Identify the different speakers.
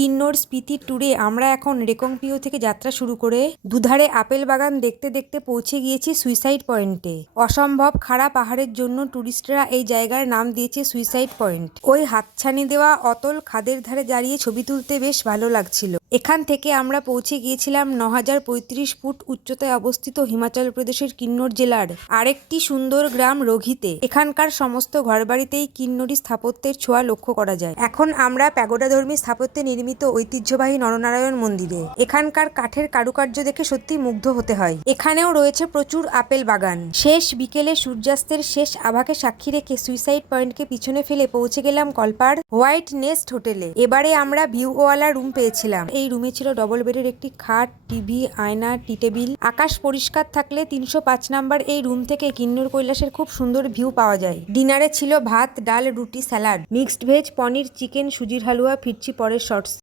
Speaker 1: কিন্নর স্পিতি ট্যুরে আমরা এখন রেকংপিও থেকে যাত্রা শুরু করে দুধারে আপেল বাগান দেখতে দেখতে পৌঁছে গিয়েছি সুইসাইড পয়েন্টে। অসম্ভব খাড়া পাহাড়ের জন্য টুরিস্টরা এই জায়গার নাম দিয়েছে সুইসাইড পয়েন্ট। ওই হাতছানি দেওয়া অতল খাদের ধারে দাঁড়িয়ে ছবি তুলতে বেশ ভালো লাগছিল। এখান থেকে আমরা পৌঁছে গিয়েছিলাম ন হাজার পঁয়ত্রিশ ফুট উচ্চতায় অবস্থিত হিমাচল প্রদেশের কিন্নর জেলার আরেকটি সুন্দর গ্রাম রঘিতে এখানকার সমস্ত ঘরবাড়িতেই কিন্নরি স্থাপত্যের ছোঁয়া লক্ষ্য করা যায়। এখন আমরা প্যাগোডাধর্মী স্থাপত্যে নির্মিত ঐতিহ্যবাহী নরনারায়ণ মন্দিরে। এখানকার কাঠের কারুকার্য দেখে সত্যি মুগ্ধ হতে হয়। এখানেও রয়েছে প্রচুর আপেল বাগান। শেষ বিকেলে সূর্যাস্তের শেষ আভাকে সাক্ষী রেখে সুইসাইড পয়েন্টকে পিছনে ফেলে পৌঁছে গেলাম কলপার হোয়াইট নেস্ট হোটেলে। এবারে আমরা ভিউওয়ালা রুম পেয়েছিলাম। এই রুমে ছিল ডবল বেডের একটি খাট, টিভি, আয়না, টি টেবিল। আকাশ পরিষ্কার থাকলে তিনশো পাঁচ নাম্বার এই রুম থেকে কিন্নর কৈলাসের খুব সুন্দর ভিউ পাওয়া যায়। ডিনারে ছিল ভাত, ডাল, রুটি, salad. Mixed veg, paneer, chicken, সুজির হালুয়া, ফিরছি পরের শর্টস।